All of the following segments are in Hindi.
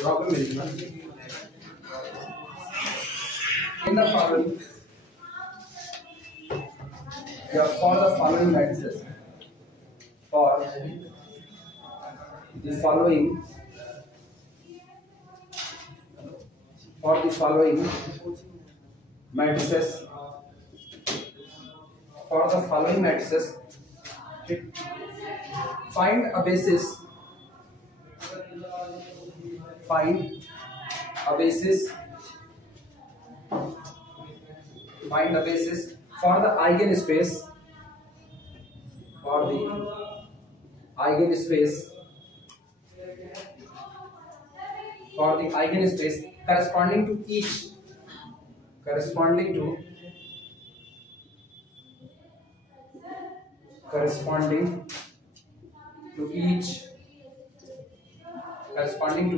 प्रॉब्लम मिलेगी in the following for the following matrices for the following matrices find a basis for the eigenspace corresponding to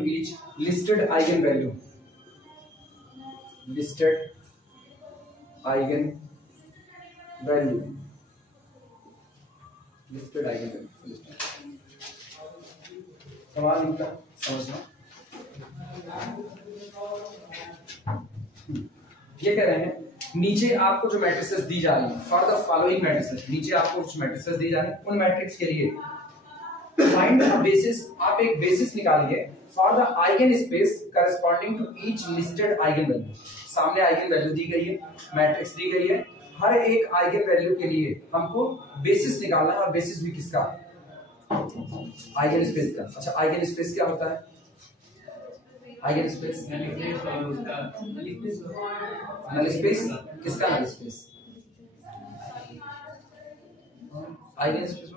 each listed eigenvalue सवाल इनका समझना। ये कह रहे हैं नीचे आपको जो मैट्रिसेस दी जा रही है फॉर द फॉलोइंग मैट्रिसेस, नीचे आपको कुछ मैट्रिसेस दी जा रही है, उन मैट्रिक्स के लिए फाइंड अ बेसिस, आप एक बेसिस निकालिए for the eigen space corresponding to each listed eigen value. सामने आइगन वैल्यू दी गई है, मैट्रिक्स दी गई है, हर एक आइगन वैल्यू के लिए हमको बेसिस निकालना है, और बेसिस भी किसका? आइगन स्पेस का। अच्छा, आइगन स्पेस क्या होता है? आइगन स्पेस नल स्पेस किसका? Null space eigen space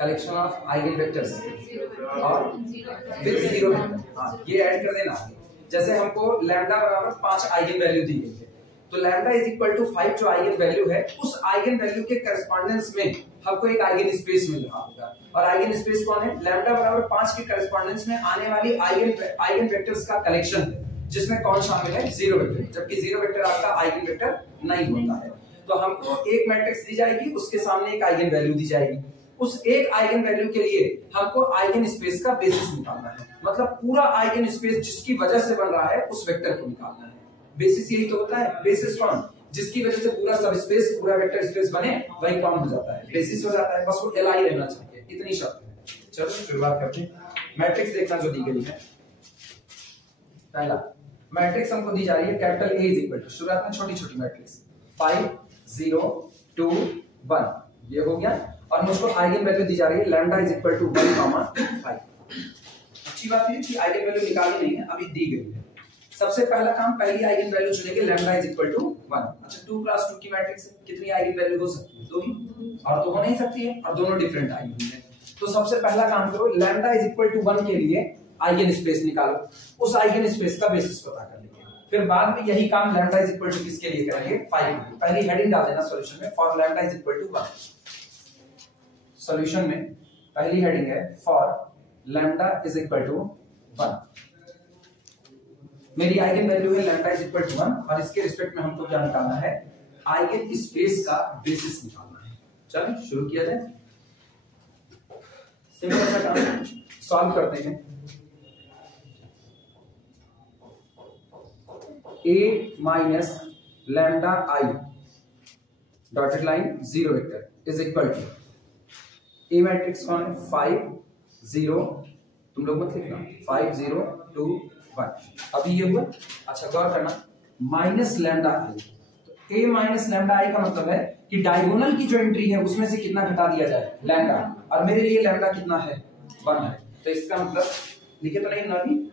collection of eigen vectors और विद जीरो वेक्टर। हाँ, ये ऐड कर देना। जैसे हमको लैम्डा बराबर 5 आइगन वैल्यू दी गई है, तो लैम्डा इज इक्वल टू 5 जो आइगन वैल्यू है, उस आइगन वैल्यू के करस्पॉन्डेंस में हमको एक आइगन स्पेस मिल रहा होगा। और आइगन स्पेस कौन है? लैम्डा बराबर 5 के करस्पॉन्डेंस में आने वाली आइगन वेक्टर्स का कलेक्शन है, जिसमें कौन शामिल है? जीरो वेक्टर, जबकि जीरो वेक्टर आपका आइगन वेक्टर नहीं होता है। तो हमको एक मैट्रिक्स दी जाएगी, उसके सामने एक आइगन वैल्यू दी जाएगी, उस एक आइगन वैल्यू के लिए हमको आइगन स्पेस का बेसिस निकालना है, मतलब पूरा आइगन स्पेस जिसकी वजह से बन रहा है उस वेक्टर को निकालना है। बेसिस यही तो होता है। बेसिस कौन? जिसकी वजह से पूरा सब स्पेस, पूरा वेक्टर स्पेस बने, वही कौन हो जाता है? बेसिस हो जाता है। बस वो एलआई रहना चाहिए, इतनी शर्त है। चलो शुरुआत करते हैं। मैट्रिक्स देखना जो दी गई है। पहला मैट्रिक्स हमको दी जा रही है capital A is equal to, शुरुआत में छोटी छोटी मैट्रिक्स 5 0 2 1, ये हो गया। और मुझको आइगन वैल्यू दी जा रही है लैम्डा इज इक्वल टू 1, 5। अच्छी बात है कि आइगन वैल्यू निकाली नहीं है, अभी दी गई है। सबसे पहला काम, पहली आइगन वैल्यू चुनेंगे लैम्डा इज इक्वल टू 1। अच्छा, 2 क्रॉस 2 की मैट्रिक्स कितनी आइगन वैल्यू हो सकती है? 2 ही, और तो हो नहीं सकती है, और दोनों डिफरेंट आई हुई है। तो सबसे पहला काम करो, लैम्डा इज इक्वल टू 1 के लिए आइगन स्पेस निकालो, उस आइगन स्पेस का बेसिस पता कर लेंगे। फिर बाद में यही काम लैम्डा इज इक्वल टू किसके लिए करेंगे? 5। पहली हेडिंग डाल देना सॉल्यूशन में, for lambda is equal to 1। Solution में पहली हेडिंग है for lambda is equal to 1। मेरी आइगन वैल्यू है लैम्डा इज इक्वल टू 1, और इसके रिस्पेक्ट में हमको क्या निकालना है? आइगन स्पेस का बेसिस निकालना है। चलो शुरू किया जाए। सिंपल सा काम सॉल्व करते हैं। a minus lambda I dotted line zero vector is equal to, A matrix कौन है? 5 0, तुम लोग मत लिखना, 5 0 2 1। अभी ये हुआ। अच्छा गौर करना, माइनस लैम्डा आई, तो ए माइनस लैम्डा आई का मतलब है कि डायगोनल की जो एंट्री है उसमें से कितना घटा दिया जाए? लैम्डा। और मेरे लिए लैम्डा कितना है? 1 है। तो इसका मतलब लिखे तो नहीं ना अभी?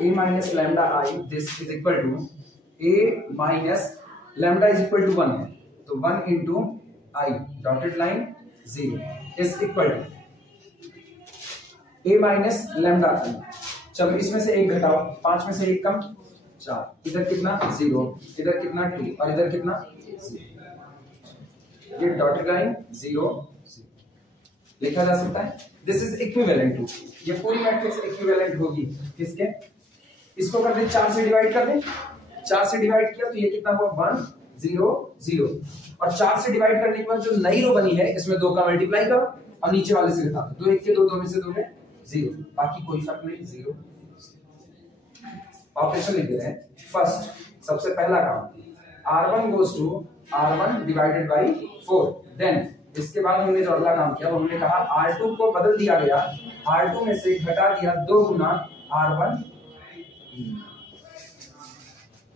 a minus lambda I this is equal to a minus lambda is equal to 1 है, तो 1 into I dotted line 0 is equal to a minus lambda I. चलो इसमें से एक घटाओ, 5 में से एक कम 4, इधर कितना? 0, इधर कितना? 2, और इधर कितना? 0। ये डॉटेड लाइन 0 0 लिखा जा सकता है। दिस इज इक्विवेलेंट टू, ये पूरी मैट्रिक्स इक्विवेलेंट होगी किसके? इसको कर दे 4 से डिवाइड कर दे, 4 से डिवाइड किया तो ये कितना हुआ? 1 0 0 और 4 से डिवाइड करने के बाद जो नई रो बनी है इसमें 2 का मल्टीप्लाई करो और नीचे वाले से घटा दो। 2 1 के 2 2 में से 2 है 0, बाकी कोई फर्क नहीं 0। ऑपरेशन लिख दे रहे हैं। फर्स्ट सबसे पहला काम r1 goes to r1 divided by 4। Then इसके बाद हमने जो अगला काम किया हमने कहा r2 को बदल दिया गया, r2 में से घटा दिया 2 गुना r1।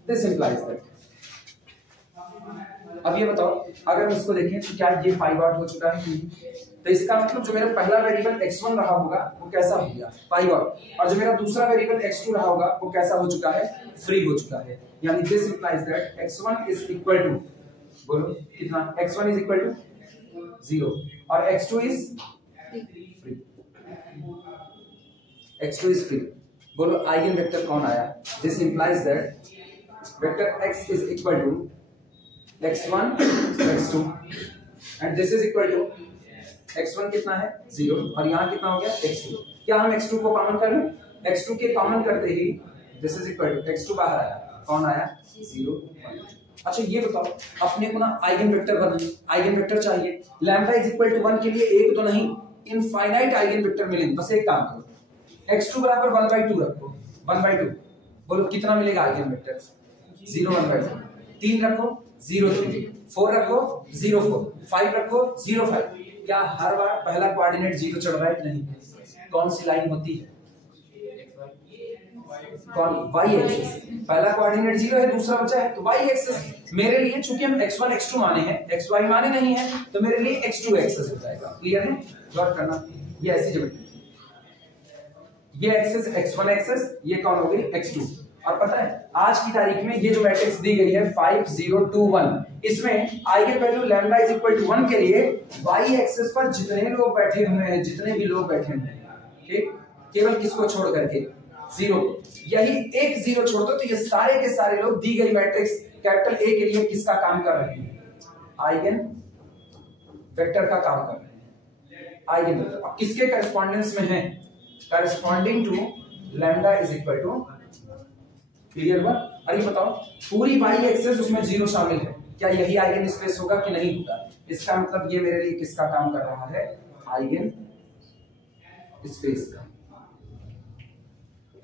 This implies that. अब ये बताओ अगर हम इसको देखें तो क्या ये 5 आउट हो चुका है? तो इसका मतलब जो मेरा पहला वेरिएबल x1 रहा होगा वो कैसा हो गया 5 आउट, और जो मेरा दूसरा वेरिएबल x2 रहा होगा वो कैसा हो चुका है फ्री हो चुका है। यानी this implies that x1 is equal to, बोलो कितना, x1 इज इक्वल टू 0 और x2 is free. x2 is free. बोलो आइगन वेक्टर कौन आया? This implies that vector x is equal to x1 x2 and this is equal to x1 कितना है 0 और यहाँ कितना हो गया x2। क्या हम x2 को कॉमन कर लें? x2 के कॉमन करते ही this is equal to x2 बाहर आया, कौन आया 0 1। अच्छा ये बताओ अपने को ना आइगन वेक्टर बनाने, आइगन वेक्टर चाहिए। लैम्डा इज इक्वल टू 1 के लिए एक तो नहीं इनफाइनाइट आइगन वेक्टर मिलेंगे। बस एक काम करो x2 बराबर 1/2 रखो, 1/2। बोलो कितना मिलेगा आइगन वेक्टर 0 1/2। 3 रखो 0 3, 4 रखो 0 4, 5 रखो 0 5। क्या हर बार पहला कोऑर्डिनेट 0 चढ़ रहा है कि नहीं? कौन सी लाइन होती है? कौन? y axis. पहला कोऑर्डिनेट 0 है, दूसरा बचा है तो y एक्सिस। मेरे लिए चूंकि हम x1 x2 माने हैं, xy माने नहीं है, तो मेरे लिए x2 एक्सिस हो जाएगा। क्लियर है? नोट करना ये ऐसी ज्योमेट्री, ये एक्सिस x1 एक्सिस, ये कौन हो गई x2। और पता है आज की तारीख में ये जो मैट्रिक्स दी गई है 5 0 2 1, इसमें eigen value lambda is equal to 1 के लिए y एक्सिस पर जितने लोग बैठे हुए हैं, जितने भी लोग बैठे हुए हैं, ठीक, केवल किसको छोड़ करके 0, यही एक 0 छोड़ दो तो ये सारे के सारे लोग दी गई मैट्रिक्स कैपिटल A के लिए किसका काम कर रहे हैं? आइगन वेक्टर का काम कर रहे हैं। आइगन वेक्टर अब किसके करस्पॉन्डेंस में है? Corresponding to lambda is equal to, clear हुआ? अरे बताओ पूरी y एक्सिस उसमें 0 शामिल है, क्या यही आइगन स्पेस होगा कि नहीं होगा? इसका मतलब ये मेरे लिए किसका काम कर रहा है? आइगन स्पेस का।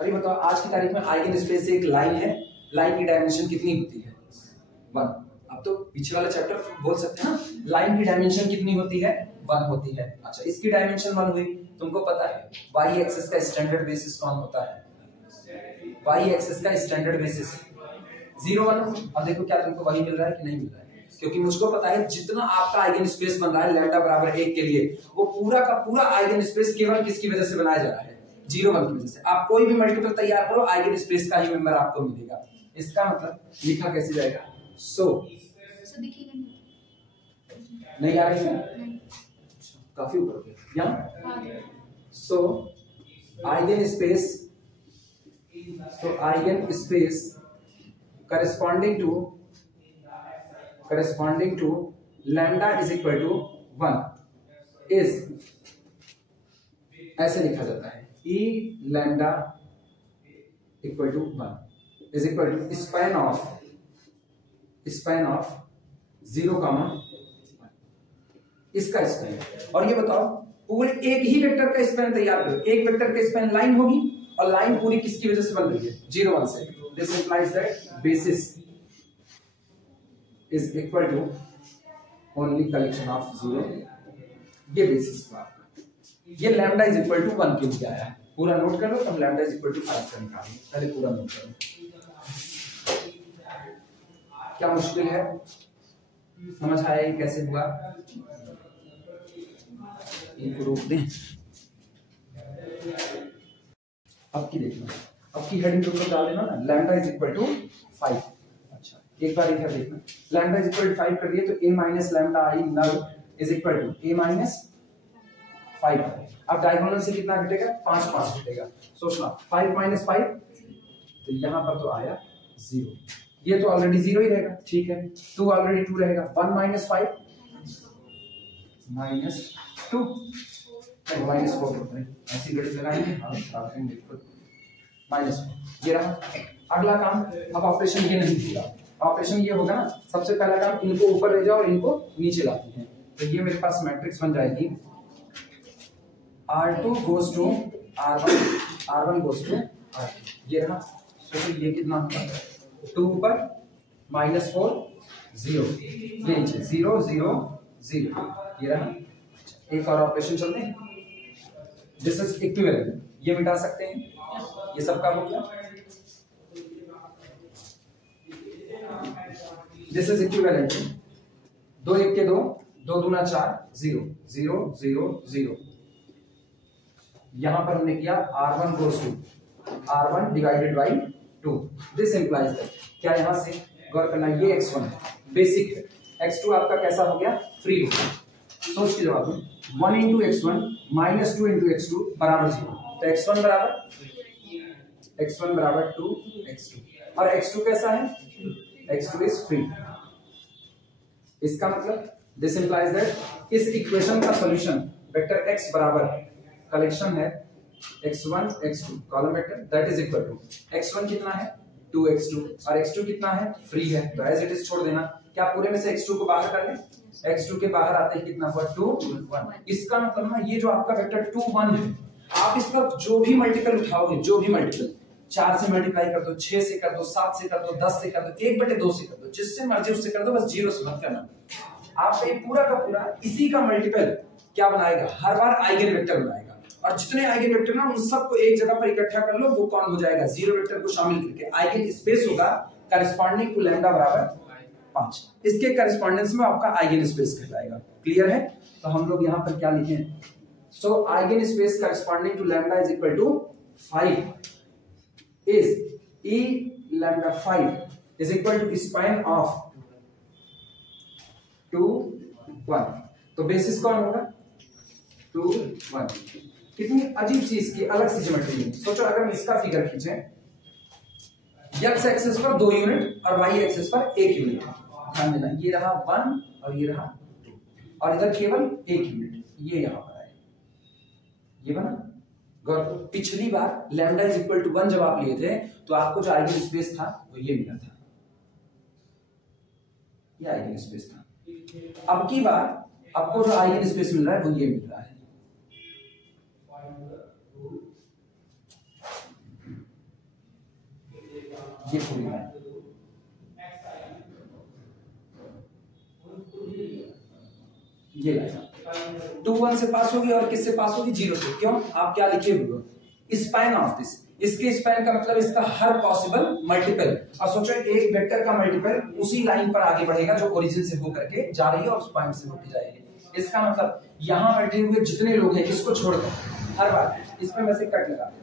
अरे बताओ आज की तारीख में आइगन स्पेस एक लाइन है, लाइन की डायमेंशन कितनी होती है 1। अब तो पीछे वाला चैप्टर बोल सकते हैं ना, लाइन की डायमेंशन कितनी होती है 1 होती है। अच्छा इसकी डायमेंशन 1 हुई, तुमको पता है y एक्सिस का स्टैंडर्ड बेसिस कौन होता है? y एक्सिस का स्टैंडर्ड बेसिस 0 1। अब देखो क्या तुमको वही मिल रहा है कि नहीं मिल रहा है? क्योंकि मुझको पता है जितना आपका आइगन स्पेस बन रहा है लैम्डा बराबर 1 के लिए, वो पूरा का पूरा आइगन स्पेस केवल किसकी वजह से बनाया जा रहा है? 0 1 की वजह से। आप कोई भी मल्टीपल तैयार करो आइगन स्पेस का ही मेंबर आपको मिलेगा। इसका मतलब लिखा कैसे जाएगा? सो नहीं आ रही है, काफी ऊपर यहाँ। So eigen space, so eigen space corresponding to lambda is equal to 1 is, ऐसे लिखा जाता है e lambda equal to 1 is equal to span of 0, 1 इसका स्पैन। और ये बताओ पूरे एक ही वेक्टर का स्पैन तैयार करो, एक वेक्टर का स्पैन लाइन होगी और लाइन पूरी किसकी वजह से बन रही है? 0 1 से। This implies that basis is equal to only collection of 0। ये बेसिस है आपका। ये लैम्डा इज इक्वल टू 1 के लिए आया है, पूरा नोट कर लो। तब लैम्डा इज इक्वल टू 5 का निकालो, पहले पूरा नोट कर लो। क्या मुश्किल है? समझ आया ये कैसे हुआ? इनको रोक दें। अब की देखना, अब की हेडिंग तो डाल देना ना, लैम्डा इज इक्वल टू 5। अच्छा एक बार इधर देखना, लैम्डा इज इक्वल टू 5 कर दिए तो a minus lambda I null is equal to a minus 5। अब डायगोनल से कितना घटेगा? 5 5 घटेगा। सोचना 5 माइनस 5 तो यहाँ पर तो आया 0, ये तो ऑलरेडी 0 ही रहेगा, ठीक है। 2 ऑलरेडी 2 रहेगा। 1 माइनस 5 माइनस 2 माइनस 4 होता है, ऐसी गणित लगाएंगे माइनस 4। ये रहा अगला काम। अब ऑपरेशन ये नहीं दिया, ऑपरेशन ये होगा ना, सबसे पहला काम इनको ऊपर ले जाओ और इनको नीचे लाती हैं, तो ये मेरे पास मैट्रिक्स बन जाएगी R2 goes to R1, R1 goes to R2, ये रहा। तो ये कितना होगा 2 ऊपर -4 0, ये नीचे 0 0 0, ये रहा। एक और ऑपरेशन चलते हैं, दिस इज इक्विवेलेंट, ये मिटा सकते हैं, ये सबका हो गया। दिस इज इक्विवेलेंट, 2 1 के 2, 2 दूना 4, 0 0 0 0। यहां पर हमने किया R1 goes to R1 divided by 2, this implies that, क्या यहां से गौर करना, ये x1 बेसिक है, x2 आपका कैसा हो गया, फ्री हो गया। सोच के जवाब में 1 into x1 minus 2 into x2 बराबर 0, तो x1 बराबर 2 x2 और x2 कैसा है, x2 इज फ्री। इसका मतलब दिस इंप्लाइज दैट इस इक्वेशन का सॉल्यूशन वेक्टर x बराबर कलेक्शन है x1 x2 column vector, that is equal to x1 कितना है 2x2 और x2 कितना है, फ्री है, तो एज इट इज छोड़ देना। क्या पूरे में से x2 को बाहर कर लें, x2 के बाहर आते ही कितना हुआ 2 1। इसका मतलब ना ये जो आपका वेक्टर 2 1 है, आप इसका जो भी मल्टीपल उठाओगे, जो भी मल्टीपल 4 से मल्टीप्लाई कर दो, 6 से कर दो, 7 से कर दो, 10 से कर दो, 1/2 से कर दो, जिससे मर्जी उससे कर दो, बस 0 से मत करना। आपका ये पूरा का पूरा इसी का मल्टीपल क्या बनाएगा, हर बार आइगन वेक्टर बनाएगा, और जितने आइगन वेक्टर ना उन सबको एक जगह पर इकट्ठा कर लो, वो कौन हो जाएगा, 0 वेक्टर को शामिल करके आइगन स्पेस होगा कॉरेस्पॉन्डिंग टू लैम्डा बराबर 5। इसके कॉरेस्पॉन्डेंस में आपका आइगन स्पेस कहलाएगा। क्लियर है? तो हम लोग यहां पर क्या लिखे, so eigen space corresponding to lambda is equal to 5 is e lambda 5 is equal to span of 2 1। तो बेसिस कौन होगा 2 1। कितनी अजीब सी इसकी अलग सी ज्योमेट्री है। सोचो अगर हम इसका फिगर खींचे, x एक्सिस पर 2 यूनिट और y एक्सिस पर 1 यूनिट, ध्यान देना ये रहा 1 और ये रहा 2 और इधर केवल 1 यूनिट, ये यहां पर है, ये बना। गौर, पिछली बार लैम्डा इज इक्वल टू 1 जब आप लिए थे तो आपको जो आइगन स्पेस था वो ये मिला था, ये आइगन स्पेस था। अब की बार आपको जो आइगन स्पेस मिल रहा है वो ये मिल रहा है। ये पूरी है, ये लाइन 2 1 से पास होगी और किससे पास होगी 0 से। क्यों? आप क्या लिखे हुए स्पैन ऑफ दिस, इसके स्पैन का मतलब इसका हर पॉसिबल मल्टीपल। और सोचो एक वेक्टर का मल्टीपल उसी लाइन पर आगे बढ़ेगा जो ओरिजिन से होकर के जा रही है और उस पॉइंट से होकर जाएगी। इसका मतलब यहां बैठे हुए जितने लोग हैं इसको छोड़कर हर बार इसमें वैसे कट लगा दें,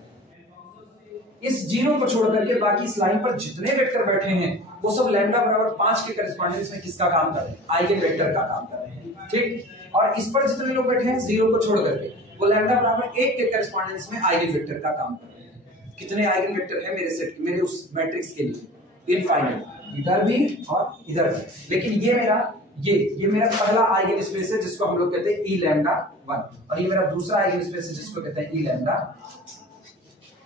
इस 0 को छोड़ करके बाकी इस लाइन पर जितने वेक्टर बैठे हैं वो सब लैम्डा बराबर 5 के कॉरेस्पॉन्डेंस में किसका काम कर रहे हैं, आइगन वेक्टर का काम कर रहे हैं। ठीक, और इस पर जितने लोग बैठे हैं 0 को छोड़ करके वो लैम्डा बराबर 1 के कॉरेस्पॉन्डेंस में आइगन वेक्टर का काम कर रहे हैं। कितने आइगन वेक्टर है मेरे सेट, मेरे उस मैट्रिक्स के लिए इनफाइनाइट, इधर भी और इधर भी। लेकिन ये मेरा ये मेरा पहला आइगन स्पेस है जिसको हम लोग कहते हैं ई लैम्डा 1 और ये मेरा दूसरा आइगन स्पेस है जिसको कहते हैं ई लैम्डा।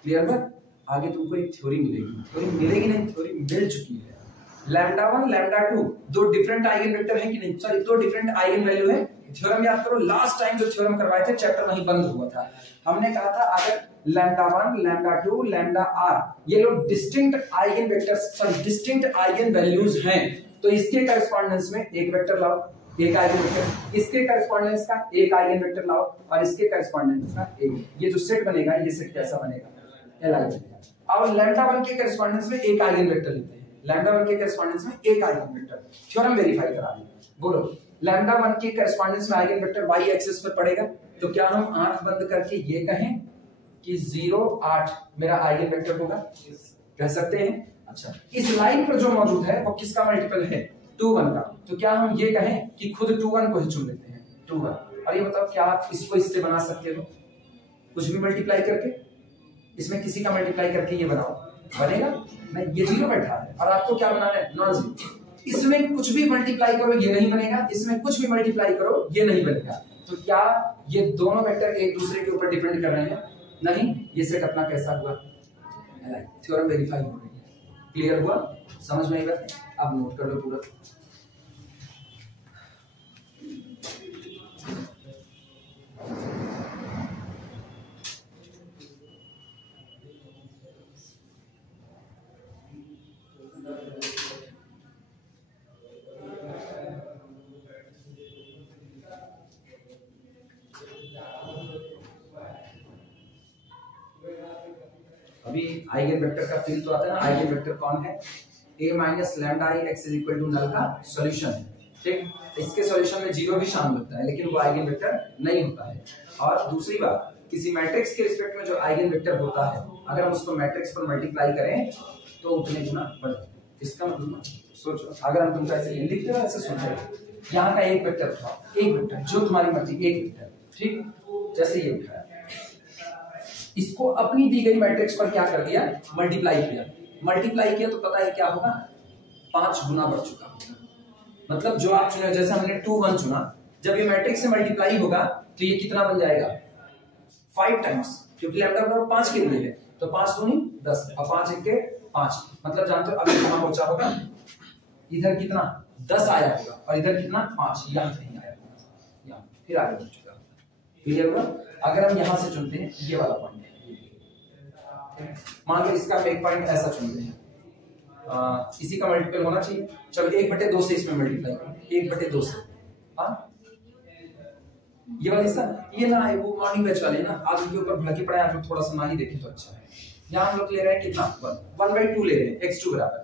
क्लियर है? आगे तुमको एक थ्योरी मिलेगी नहीं, थ्योरी मिल चुकी है। लैम्डा 1 लैम्डा 2 दो डिफरेंट आइगन वेक्टर हैं कि नहीं, सॉरी दो डिफरेंट आइगन वैल्यू है। थ्योरम याद करो, लास्ट टाइम जो थ्योरम करवाए थे चैप्टर वहीं बंद हुआ था। हमने कहा था अगर लैम्डा 1 लैम्डा 2 लैम्डा r ये लोग distinct eigen vectors sorry distinct eigen values हैं तो इसके कॉरेस्पॉन्डेंस में एक वेक्टर लाओ, एक आइगन वेक्टर, इसके कॉरेस्पॉन्डेंस का एक आइगन वेक्टर लाओ और इसके कॉरेस्पॉन्डेंस का एक। ये जो सेट बनेगा ये सेट कैसा बनेगा, एल आई बनेगा। अब लैम्डा 1 के कॉरेस्पॉन्डेंस में एक आइगन वेक्टर लेते हैं, लैम्डा 1 के कॉरेस्पॉन्डेंस में एक आइगन वेक्टर, थ्योरम वेरीफाई करा लेंगे। बोलो लैम्डा 1 के कॉरेस्पॉन्डेंस में आइगन वेक्टर y एक्सिस पर पड़ेगा, तो क्या हम आंख बंद करके ये कहें कि 0 8 मेरा आइगन वेक्टर होगा? कह सकते हैं। अच्छा, इस लाइन पर जो मौजूद है वो किसका मल्टीपल है, 2 1 का, तो क्या हम ये कहें कि खुद 2 1 को ही चुन लेते हैं, 2 1। और ये बताओ क्या आप इसको इससे बना सकते हो, कुछ भी मल्टीप्लाई करके, इसमें किसी का मल्टीप्लाई करके ये बनाओ, बनेगा नहीं, ये 0 बैठा है और आपको क्या बनाना है, नॉन जीरो। इसमें कुछ भी मल्टीप्लाई करो ये नहीं बनेगा, इसमें कुछ भी मल्टीप्लाई करो ये नहीं बनेगा। तो क्या ये दोनों वेक्टर एक दूसरे के ऊपर डिपेंड कर रहे हैं? नहीं। ये सेट अपना कैसा हुआ, थ्योरम वेरीफाई हो रही है। क्लियर हुआ, समझ में आई बात? अब नोट कर लो पूरा। अभी आइगन वेक्टर का फील्ड तो आता है ना, आइगन वेक्टर कौन है, a minus lambda I x is equal to null का सॉल्यूशन है, ठीक। इसके सॉल्यूशन में जीरो भी शामिल होता है, लेकिन वो आइगन वेक्टर नहीं होता है। और दूसरी बात, किसी मैट्रिक्स के रिस्पेक्ट में जो आइगन वेक्टर होता है, अगर हम उसको मैट्रिक्स पर मल्टीप्लाई करें तो उतने गुना बढ़ जाता है। इसका मतलब सोचो, अगर हम तुमको ऐसे लिखते हो, ऐसे सोचो, यहाँ का एक वेक्टर था, एक वेक्टर जो तुम्हारी मर्जी, एक वेक्टर, ठीक, जैसे ये उठाया, इसको अपनी दी गई मैट्रिक्स पर क्या कर दिया, मल्टीप्लाई किया। मल्टीप्लाई किया तो पता है क्या होगा, 5 गुना बढ़ चुका होगा। मतलब जो आप चुने, जैसे हमने 2 1 चुना, जब ये मैट्रिक्स से मल्टीप्लाई होगा तो ये कितना बन जाएगा, 5 टाइम्स, क्योंकि लैम्डा बराबर 5 के लिए है, तो 5 दूनी 10 और 5 एक के 5, मतलब जानते हो अभी कितना बचा होगा, इधर कितना 10 आया होगा और इधर कितना 5, यहाँ कहीं आया होगा, यहाँ फिर आगे बढ़ चुका होगा। क्लियर हुआ। अगर हम यहां से चुनते हैं ये वाला पॉइंट, मान लो इसका एक पॉइंट ऐसा चुनते हैं, इसी का मल्टीपल होना चाहिए, चलो 1/2 से इसमें मल्टीप्लाई करो, 1/2 से, हाँ ये वाला हिस्सा, ये ना है वो मॉर्निंग बैच वाले ना, आज उनके ऊपर भड़के पड़े, आज थोड़ा सा ना ही देखें तो अच्छा है। यहाँ हम लोग ले रहे हैं कितना, 1/2 ले रहे हैं, x2 बराबर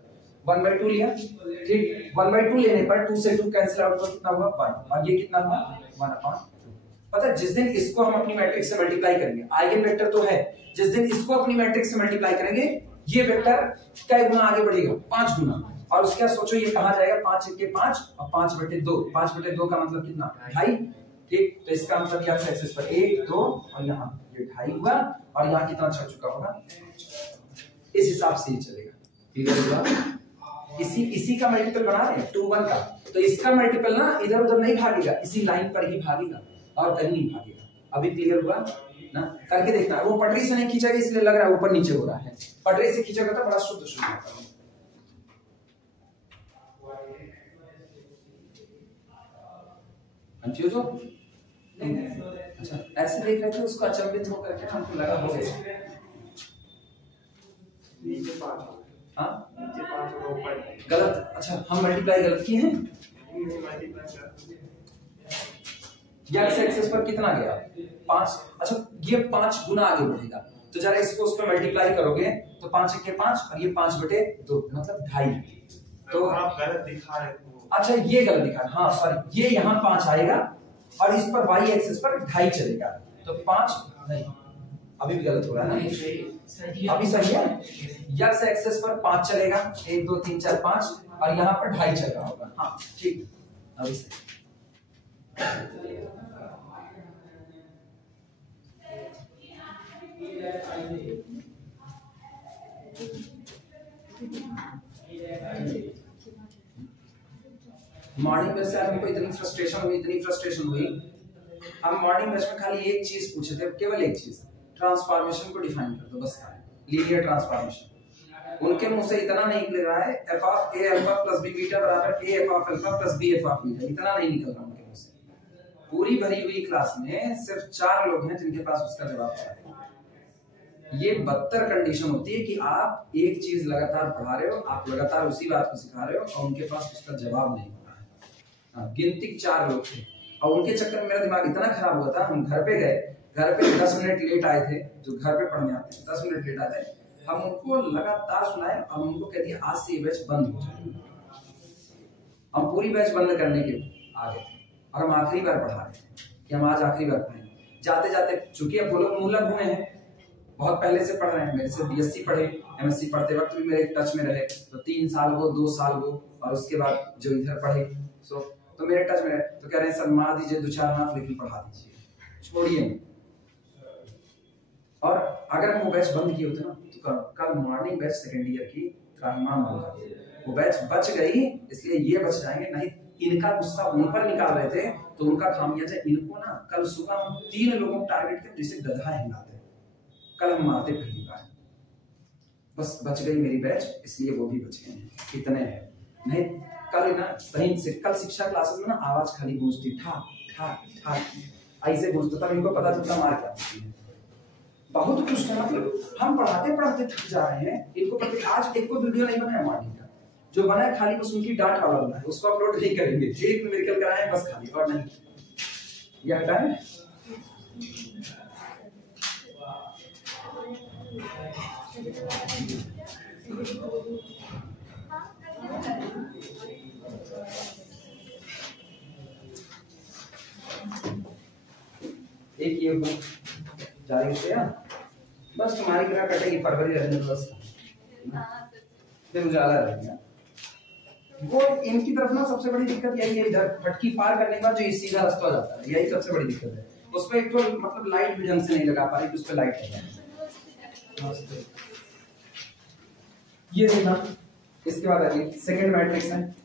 1/2 लिया, ठीक, 1/2 लेने पर 2 से 2 कैंसिल आउट तो कितना हुआ 1, और ये कितना हुआ 1/2। पता है जिस दिन इसको हम अपनी मैट्रिक्स से मल्टीप्लाई करेंगे, आइगन वेक्टर तो है, जिस दिन इसको अपनी मैट्रिक्स से मल्टीप्लाई करेंगे, ये वेक्टर कई गुना आगे बढ़ेगा, 5 गुना, और उसके बाद सोचो ये कहां जाएगा, 5 1 के 5 और 5/2, 5/2 का मतलब कितना 2.5, ठीक, तो इसका मतलब क्या है, एक्सिस पर 1 2 और यहाँ ये 2.5 हुआ, और यहाँ कितना चल चुका होगा, इस हिसाब से ही चलेगा। क्लियर हुआ। इसी का मल्टीपल बना रहे हैं 2 1 का, तो इसका मल्टीपल ना इधर उधर नहीं भागेगा, इसी लाइन पर ही भागेगा और कहीं नहीं भागेगा। अभी क्लियर हुआ ना, करके देखना। वो पटरी से नहीं खींचेगा इसलिए लग रहा है ऊपर नीचे हो रहा है, पटरी से खींचेगा तो बड़ा शुद्ध शुद्ध होता है। कंफ्यूज हो? अच्छा ऐसे देख रहे थे, उसको अचंभित होकर के हमको लगा हो गया नीचे 5, हाँ नीचे 5 और ऊपर गलत। अच्छा हम मल्टीप्लाई गलत किए हैं, एक्स एक्सिस पर कितना गया 5, अच्छा ये 5 गुना आगे बढ़ेगा, तो जरा इसको उस पर मल्टीप्लाई करोगे तो 5 1 के 5 और ये 5/2 मतलब 2.5, तो आप गलत दिखा रहे हो। अच्छा ये गलत दिखा, हाँ सॉरी, ये यहाँ 5 आएगा और इस पर y एक्सिस पर 2.5 चलेगा, तो 5 नहीं, अभी भी गलत हो रहा है ना, अभी सही है, x एक्सिस पर 5 चलेगा, 1 2 3 4 5 और यहाँ पर 2.5 चल रहा होगा, हाँ ठीक, अभी सही। मॉर्निंग बैच से हमको इतनी फ्रस्ट्रेशन हुई, हम मॉर्निंग बैच में खाली एक चीज पूछे थे, केवल एक चीज, ट्रांसफॉर्मेशन को डिफाइन कर दो बस, लीनियर ट्रांसफॉर्मेशन। उनके मुंह से इतना नहीं निकल रहा है f of a alpha plus b beta बराबर a f of alpha plus b f of beta, इतना नहीं निकल रहा उनके मुंह से। पूरी भरी हुई क्लास में सिर्फ 4 लोग हैं जिनके पास उसका जवाब है। ये बदतर कंडीशन होती है कि आप एक चीज लगातार पढ़ा रहे हो, आप लगातार उसी बात को सिखा रहे हो और उनके पास उसका जवाब नहीं होता है। गिनती 4 लोग थे और उनके चक्कर में मेरा दिमाग इतना खराब हुआ था, हम घर पे गए, घर पे 10 मिनट लेट आए थे, जो घर पे पढ़ने आते हैं 10 मिनट लेट आते हैं, हम उनको लगातार सुनाए और उनको कह दिया आज से ये बैच बंद हो जाए। हम पूरी बैच बंद करने के आगे थे और हम आखिरी बार पढ़ा रहे थे कि हम आज आखिरी बार पढ़ेंगे। जाते जाते चूंकि अब वो लोग मूलक हुए हैं, बहुत पहले से पढ़ रहे हैं, मेरे से बीएससी पढ़े, एमएससी पढ़ते वक्त भी मेरे टच में रहे, तो 3 साल वो 2 साल वो और उसके बाद जो इधर पढ़े तो मेरे टच में रहे, तो कह रहे हैं सर मार दीजिए 2-4 हाथ लेकिन पढ़ा दीजिए, छोड़िए। और अगर हम वो बैच बंद किए होते ना तो कल मॉर्निंग बैच सेकेंड ईयर की त्राहिमाम हो जाती। वो बैच बच गई इसलिए ये बच जाएंगे, नहीं इनका गुस्सा उन पर निकाल रहे थे तो उनका खामियाजा इनको ना। कल सुबह हम 3 लोगों को टारगेट किया जिसे गधा हिलाते, कल हम मारते पहली बार, बस बच गई मेरी बैच इसलिए वो भी बच गए हैं, इतने हैं। नहीं कल ना कहीं कल शिक्षा क्लासेस में ना आवाज खाली गूंजती था था था ऐसे गूंजता, तब इनको पता चलता मार क्या होती है। बहुत कुछ है, मतलब हम पढ़ाते पढ़ाते थक जा रहे हैं इनको। पता आज एक को वीडियो नहीं बनाया मॉर्निंग का, जो बना है खाली बस उनकी डांट वाला बना है, उसको अपलोड नहीं करेंगे। एक न्यूमेरिकल कराए हैं बस खाली, और नहीं ये हटाएं। एक ये बुक जारी से बस तुम्हारी तरह कटेगी, फरवरी रहने दो बस, फिर उजाला रहेगा। वो इनकी तरफ ना सबसे बड़ी दिक्कत यही है, इधर फटकी पार करने के बाद जो ये सीधा रास्ता जाता है, यही सबसे बड़ी दिक्कत है। उस पर एक तो मतलब लाइट भी ढंग से नहीं लगा पा रही, उस पर लाइट लगा। ये देखना, इसके बाद आगे सेकंड मैट्रिक्स है।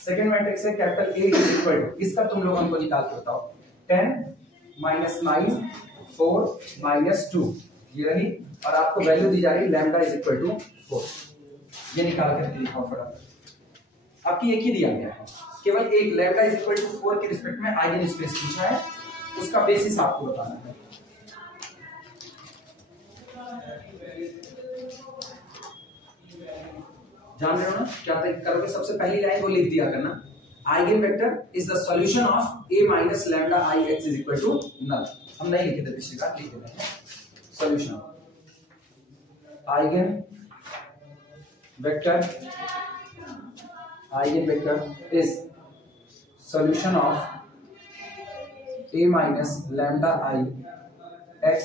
सेकंड मैट्रिक्स है capital A is equal to, इसका तुम लोगों को निकाल के बताओ, 10 -9 4 -2 ये रही, और आपको वैल्यू दी जा रही लैम्डा इज इक्वल टू 4। ये निकाल करके दिखाओ फटाफट। आपकी एक ही दिया गया है, केवल एक लैम्डा इज इक्वल टू 4 के रिस्पेक्ट में आइगन स्पेस पूछा है, उसका बेसिस आपको बताना है। जान रहे हो ना क्या करोगे? सबसे पहली लाइन वो लिख दिया करना, eigen vector is the solution of a minus lambda i x is equal to null. हम नहीं लिखे थे पिछली बार, लिख देते हैं solution eigen vector is solution of a minus lambda i x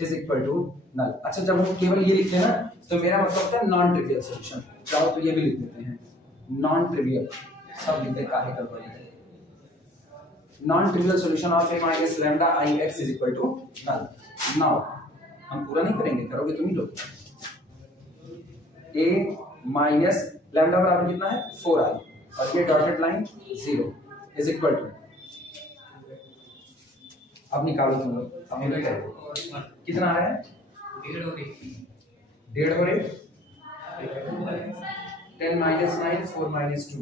is equal to null. अच्छा, जब हम केवल ये लिखते हैं ना तो मेरा मतलब होता है नॉन ट्रिवियल सॉल्यूशन। चाहो तो ये भी लिख देते हैं नॉन ट्रिवियल, सब लिखते काहे कर पड़ेगा। Non trivial solution of a minus lambda i x is equal to null. Now हम पूरा नहीं करेंगे, करोगे तुम ही लोग। a माइनस लैम्डा बराबर कितना है 4i, और ये dotted line 0 is equal to, अब निकालो तुम लोग, अब मैं करेंगे कितना आ रहा है 1.5 और 1 10 minus 9 4 minus 2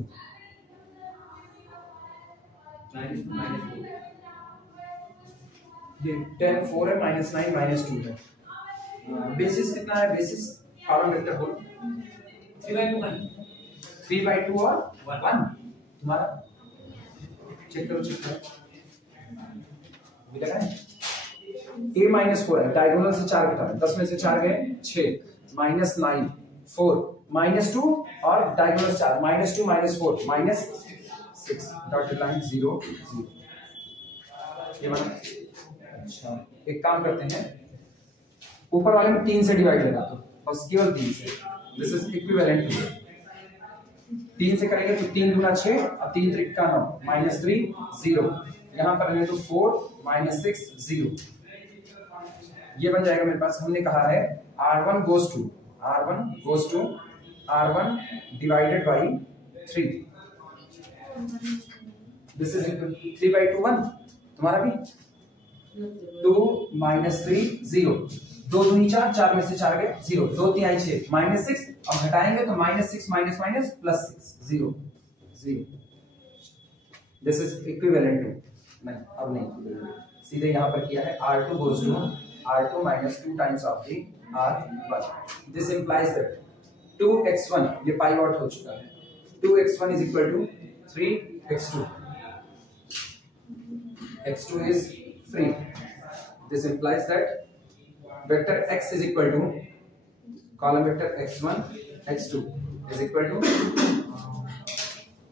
ये 10 4 है minus 9 minus 2 है। बेसिस कितना है? बेसिस कॉलम वेक्टर बोलो 3/2 और 1 तुम्हारा चेक करो मिलेगा। a माइनस 4 है, डायगोनल से 4 घटाओ, 10 में से 4 गए 6 माइनस 9 4 माइनस 2 और diagonal 4 minus 2 minus 4 minus 6 dotted line 0 0 ये बना। अच्छा, एक काम करते हैं, ऊपर वाले में 3 से डिवाइड लगा दो, बस केवल 3 से, दिस इज इक्विवेलेंट टू 3 से करेंगे तो 3 गुना 6 और 3 त्रिका 9 माइनस 3 0, यहां पर रहने तो 4 माइनस 6 0, ये बन जाएगा मेरे पास। हमने कहा है R1 goes to R1 divided by 3, this is equal 3/2 1 तुम्हारा भी 2 minus 3 0, 2 दूनी 4 4 में से 4 गए 0, 2 3 आई 6 माइनस 6, अब घटाएंगे तो minus 6 minus minus plus 6 0 0, this is equivalent to, नहीं अब नहीं, सीधे यहां पर किया है R2 goes to R2 minus 2 times of the R1, this implies that 2x1 ये पाई आउट हो चुका है, 2x1 is equal to 3x2, x2 is free, this implies that vector x is equal to column vector x1 x2 is equal to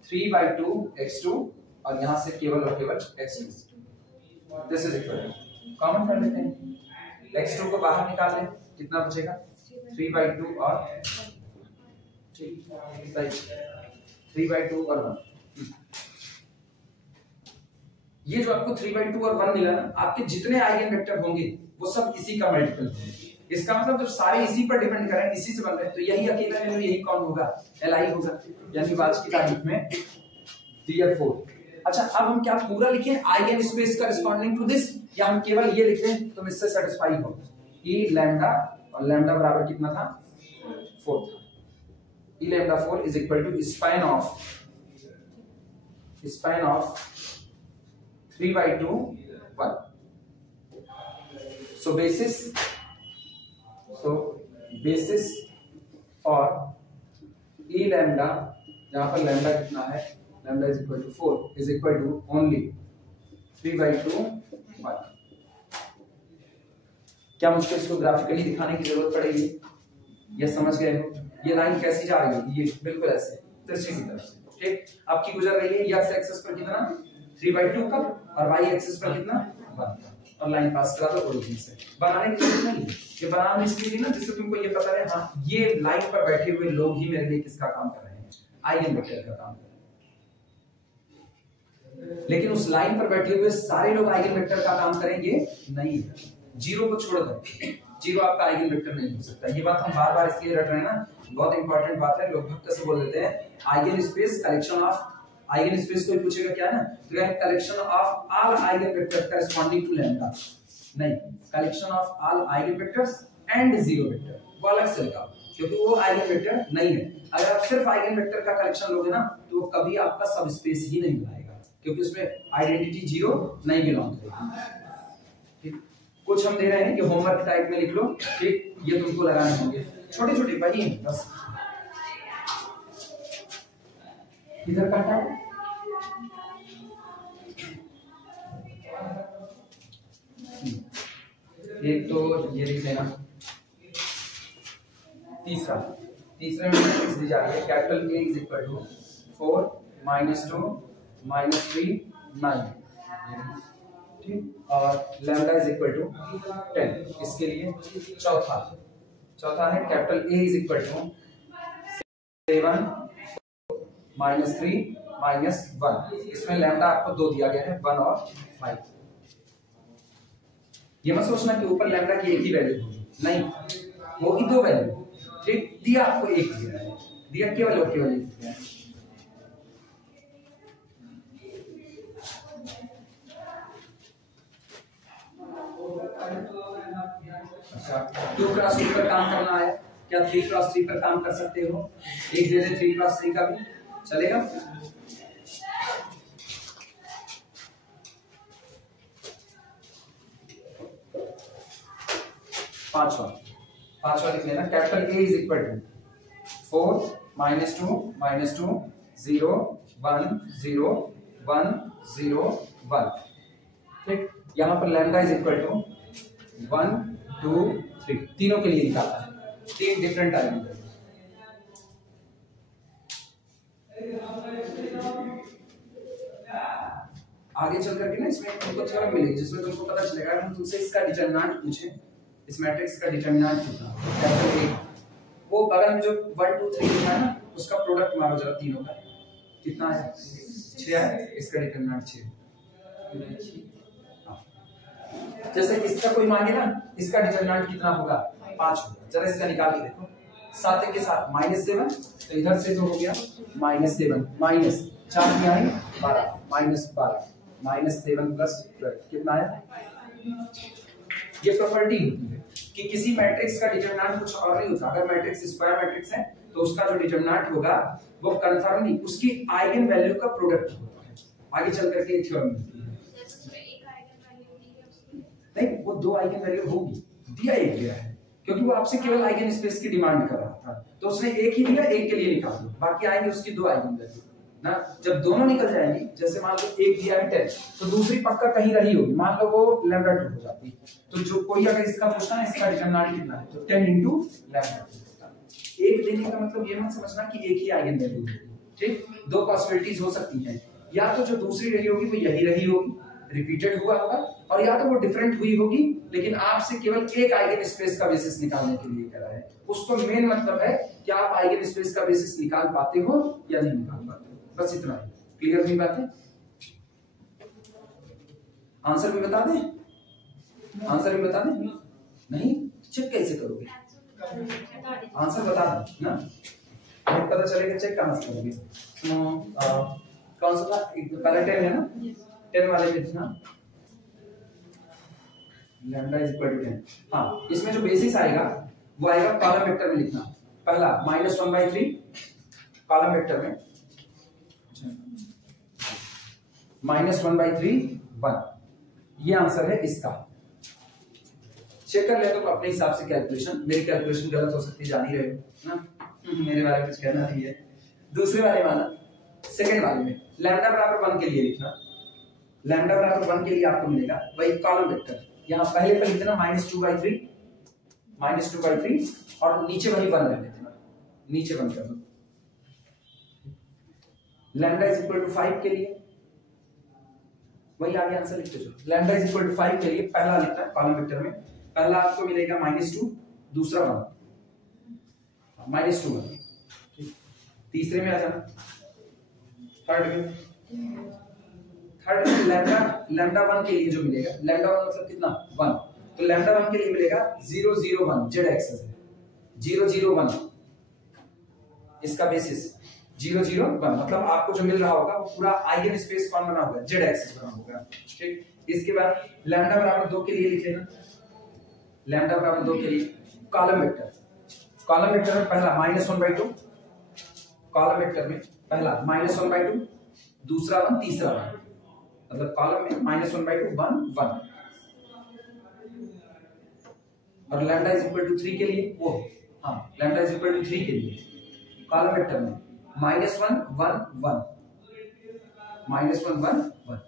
3/2 x2 और यहां से केवल और केवल x2, this is equal to common कर लेते हैं, x2 को बाहर निकाल लें, कितना बचेगा 3/2 और 3/2 और 1। ये जो आपको 3/2 और 1 मिला ना, आपके जितने आइगन वेक्टर होंगे वो सब इसी का मल्टीपल होंगे। इसका मतलब जब सारे इसी पर डिपेंड करें, इसी से बन रहे हैं, तो यही अकेला वैल्यू यही कौन होगा? Li होगा, यानी आज की तारीख में Tier 4। अच्छा, अब हम क्या पूरा लिखें eigen space corresponding to this, या हम केवल ये लिख लें तो इससे सेटिस्फाई हो कि लैम्डा और लैम्डा बराबर कितना था 4 था। E lambda 4 is equal to span of 3 by 2 1. So basis for E lambda, यहाँ पर लैम्डा कितना है, lambda is equal to 4 is equal to only 3 by 2 1. क्या मुझको इसको ग्राफिकली दिखाने की जरूरत पड़ेगी? ये समझ गए हो? ये लाइन कैसी जा रही है? ये बिल्कुल ऐसे तिरछी की तरफ से, ठीक, आपकी गुजर रही है x एक्सिस पर कितना 3 by 2 का और y एक्सिस पर कितना 1 और लाइन पास करा दो ओरिजिन से. बनाने की जरूरत नहीं है, ये बनाना इसलिए ना जिससे तुमको ये पता रहे हाँ ये लाइन पर बैठे हुए लोग ही मेरे लिए किसका काम कर रहे हैं, आइगन वेक्टर का काम कर रहे हैं. लेकिन उस लाइन पर बैठे हुए सारे लोग आइगन वेक्टर का काम करेंगे नहीं. जीरो को छोड़ दो, जीरो आपका आइगन वेक्टर नहीं हो सकता. ये बात हम बार बार इसलिए रट रहे हैं ना, बहुत इंपॉर्टेंट बात है. लोग भक्त से बोल देते हैं eigen space collection of, eigen space कोई पूछेगा क्या है ना, तो क्या है collection of all eigen vector corresponding to lambda. नहीं, collection of all eigen vectors and zero vector, वो अलग से लगाओ क्योंकि वो आइगन वेक्टर नहीं है. अगर आप सिर्फ आइगन वेक्टर का कलेक्शन लोगे ना तो वो कभी आपका सब स्पेस ही नहीं बनाएगा क्योंकि उसमें आइडेंटिटी जीरो नहीं बिलोंग करेगी. कुछ हम दे रहे हैं कि होमवर्क टाइप में लिख लो, ठीक, ये तुमको लगाने होंगे छोटे छोटे वही हैं बस. इधर काटा एक तो ये लिख देना. तीसरे में मैट्रिक्स दी जा रही है capital A is equal to 4 -2 -3 9, ठीक, और लैम्डा इज इक्वल टू 10. इसके लिए चौथा है capital A is equal to 7 -3 -1. इसमें लैम्डा आपको 2 दिया गया है 1 और 5. ये मत सोचना कि ऊपर लैम्डा की एक ही वैल्यू होगी, नहीं होगी 2 वैल्यू, ठीक. दिया आपको एक दिया केवल और केवल एक दिया. अच्छा 2 क्रॉस 3 पर काम करना है, क्या 3 क्रॉस 3 पर काम कर सकते हो? एक दे दे 3 क्रॉस 3 का भी चलेगा. पांचवा लिख लेना capital A is equal to 4 -2 -2 0 1 0 1 0 1, ठीक. यहाँ पर लैम्डा इज इक्वल टू 1 2 3, तीनों के लिए निकाला है, 3 डिफरेंट आइगन. आगे चल करके ना इसमें तुमको थ्योरम मिलेगी जिसमें तुमको पता चलेगा हम तुमसे इसका डिटरमिनेंट पूछे, इस मैट्रिक्स का डिटरमिनेंट कितना कैपिटल A, वो बगल में जो 1 2 3 लिखा है ना उसका प्रोडक्ट मारो जरा तीनों का कितना है 6 है. इसका डिटरमिनेंट 6. जैसे इसका कोई मांगे ना इसका डिटरमिनेंट कितना होगा 5 होगा. जरा इसका निकाल के देखो 7 के साथ -7, तो इधर से तो हो गया -7 माइनस 4 में आई 12 -12 -7 प्लस 12 कितना है. ये प्रॉपर्टी होती है कि किसी मैट्रिक्स का डिटरमिनेंट कुछ और नहीं होता. अगर मैट्रिक्स स्क्वायर मैट्रिक्स है तो उसका जो डिटरमिनेंट होगा वो कंफर्मली उसकी आइगन वैल्यू का प्रोडक्ट होता है. आगे चल करके ये थ्योरम मिलती है. नहीं, वो 2 आइगन वैल्यू होगी, दिया एक गया है क्योंकि वो आपसे केवल आइगन स्पेस की डिमांड कर रहा था तो उसने एक ही दिया, एक के लिए निकाल दो, बाकी आएंगे उसकी 2 आइगन वैल्यू ना. जब दोनों निकल जाएंगी, जैसे मान लो एक दिया है 10 तो दूसरी पक्का कहीं रही होगी, मान लो वो लैम्डा 2 हो जाती, तो जो कोई अगर इसका पूछना है इसका डिटरमिनेंट कितना है तो 10 into लैम्डा. एक देने का मतलब ये मत समझना कि एक ही आइगन वैल्यू है, ठीक. 2 पॉसिबिलिटीज हो सकती हैं, या तो जो दूसरी रही होगी वो यही रही होगी, रिपीटेड हुआ होगा, और या तो वो डिफरेंट हुई होगी लेकिन आपसे केवल एक आइगन स्पेस का बेसिस निकालने के लिए कह रहा है. उसको मेन मतलब है कि आप आइगन स्पेस का बेसिस निकाल पाते हो या नहीं निकाल पाते हो, बस इतना ही. क्लियर हुई बात है? आंसर भी बता दें, आंसर भी बता दें. नहीं चेक कैसे करोगे? आंसर बता दें ना, पता चलेगा चेक कहां से करोगे. कौन सा था पहला 10 है ना, 10 वाले में ना लैम्डा इज इक्वल टू 10. हाँ, इसमें जो बेसिस आएगा वो आएगा कॉलम वेक्टर में लिखना. पहला -1/3 कॉलम वेक्टर में -1/3 1, ये आंसर है इसका। चेक कर ले तो अपने हिसाब से कैलकुलेशन, मेरी कैलकुलेशन गलत हो सकती है, जान ही रहे हो ना, मेरे बारे में कुछ कहना नहीं है। दूसरे वाले वाला सेकंड वाले में लैम्डा बराबर 1 के लिए लिखना, लैम्डा बराबर 1 के लिए आपको मिलेगा वही कॉलम वेक्टर, यहाँ पहले पर लिख देना -2/3 और नीचे वही 1 रख देना, नीचे 1 कर दो। लैम्डा इज इक्वल टू 5 के लिए वही आगे आंसर लिखते जाओ। लैम्डा इज इक्वल टू 5 के लिए पहला लिखना है कॉलम वेक्टर में, पहला आपको मिलेगा -2, दूसरा 1 -2 1, तीसरे में आ जाना थर्ड में लैम्डा 1 के लिए जो मिलेगा, लैम्डा 1 मतलब कितना 1, तो लैम्डा 1 के लिए मिलेगा 0 0 1, जेड एक्सिस है 0 0 1, इसका बेसिस 0 0 1, मतलब आपको जो मिल रहा होगा वो पूरा आइगन स्पेस कौन बना होगा, जेड एक्सिस बना होगा। ठीक, इसके बाद लैम्डा बराबर 2 के लिए लिख लेना, लैम्डा बराबर 2 के लिए कॉलम वेक्टर, कॉलम वेक्टर में पहला -1/2, कॉलम वेक्टर में पहला -1/2, दूसरा 1, तीसरा 1, मतलब कॉलम में -1/2 1 1, और लैम्डा इज इक्वल टू 3 के लिए वो लैम्डा इज इक्वल टू 3 के लिए कॉलम वेक्टर में -1 1 1 -1 1 1।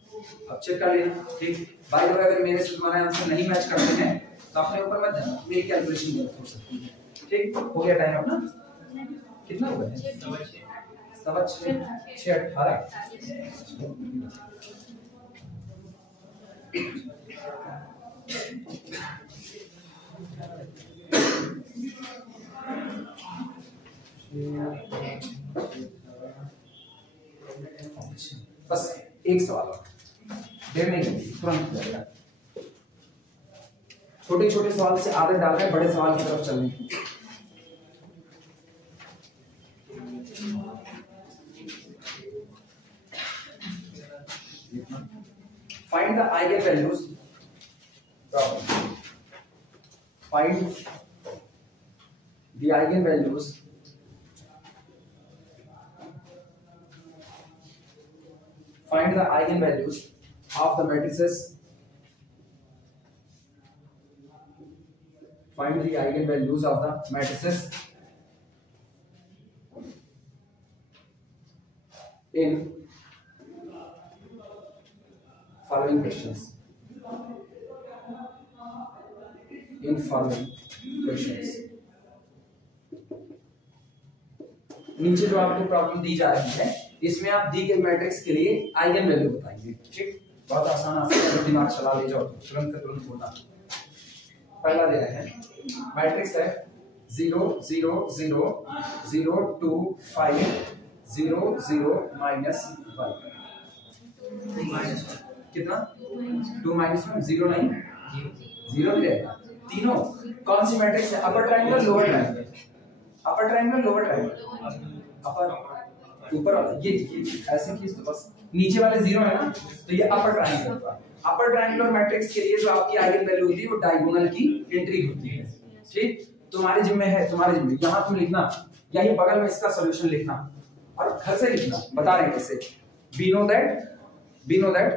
अब चेक कर लेना। ठीक, बाय द वे अगर मेरे से तुम्हारे आंसर नहीं मैच करते हैं तो अपने ऊपर मत जाना, मेरी कैलकुलेशन गलत हो सकती है। ठीक, हो गया टाइम अपना, कितना हो गया 6 18। बस एक सवाल और, देर नहीं लगेगी, तुरंत हो जाएगा। छोटे छोटे सवाल से आदत डाल रहे हैं बड़े सवाल की तरफ चलने की। Find the eigenvalues. Find the eigenvalues find the eigenvalues of the matrices. Find the eigenvalues of the matrices in following questions. In following questions. नीचे जो आपको प्रॉब्लम दी जा रही है इसमें आप दी गई मैट्रिक्स के लिए आइगन वैल्यू बताएंगे। ठीक, बहुत आसान दिमाग चला ले जाओ, तुरंत तुरंत होना। पहला दे रहे हैं मैट्रिक्स है 0 0 0 0 2 5 0 0 -1, कितना 2 -1 0 नहीं 0 भी रहेगा। तीनों कौन सी मैट्रिक्स है, अपर ट्रायंगल लोअर ट्रायंगल, अपर ट्रायंगल लोअर ट्रायंगल, अपर ऊपर वाला ये ऐसे खींच तो बस नीचे वाले 0 है ना, तो ये अपर ट्रायंगल का। अपर ट्रायंगुलर मैट्रिक्स के लिए जो आपकी आइगन वैल्यू होती है वो डायगोनल की एंट्री होती है। ठीक, तुम्हारे जिम्मे है, तुम्हारे जिम्मे यहाँ तुम लिखना, यही बगल में इसका सॉल्यूशन लिखना और घर से लिखना, बता रहे हैं कैसे। we know that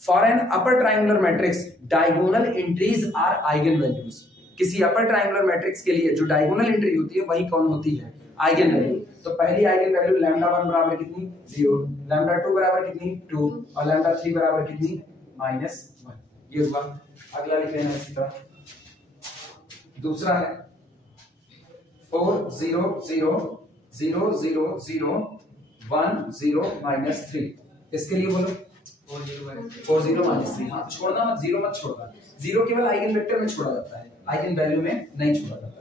for an upper triangular matrix diagonal entries are eigenvalues। किसी अपर ट्रायंगुलर मैट्रिक्स के लिए जो डायगोनल एंट्री होती है वही कौन होती है, आइगन वैल्यू। तो पहली आइगन वैल्यू λ1 बराबर कितनी 0, λ2 बराबर कितनी 2 और λ3 बराबर कितनी -1, ये हुआ। अगला लिख लेना इसी तरह। दूसरा है 4 0 0 0 0 0 1 0 -3, इसके लिए बोलो 4 0 -3। हाँ, छोड़ना मत, 0 मत छोड़ना, 0 केवल आइगन वेक्टर में छोड़ा जाता है, आइगन वैल्यू में नहीं छोड़ा जाता है।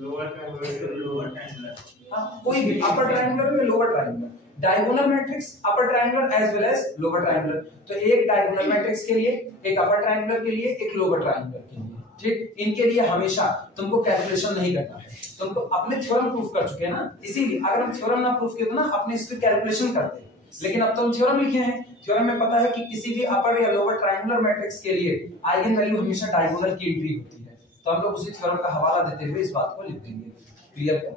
लोअर ट्रायंगुलर, हाँ, कोई भी अपर ट्रायंगुलर या lower triangular, diagonal matrix upper triangular as well as lower triangular. तो एक डायगोनल मैट्रिक्स के लिए, एक अपर ट्रायंगुलर के लिए, एक लोअर ट्रायंगुलर के लिए। ठीक, इनके लिए हमेशा तुमको कैलकुलेशन नहीं करना है, तुमको अपने थ्योरम प्रूफ कर चुके हैं ना, इसीलिए अगर हम थ्योरम ना प्रूफ किए तो ना अपने इसकी कैलकुलेशन करते हैं, लेकिन अब तो हम थ्योरम लिखे हैं, थ्योरम में पता है कि किसी भी अपर या लोअर ट्रायंगुलर मैट्रिक्स के लिए आइगन वैल्यू हमेशा डायगोनल की एंट्री होती है। तो हम लोग उसी थ्योरम का हवाला देते हुए इस बात को लिख देंगे। क्लियर है?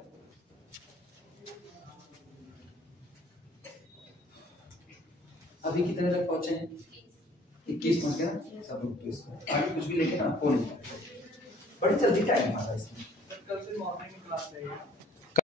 अभी कितने तक पहुंचे हैं? 21 पहुंच गया ना सब लोग। तो इसको आगे कुछ भी लेके ना हो नहीं, बड़ी जल्दी टाइम आ रहा है इसमें। कल से मॉर्निंग में क्लास है।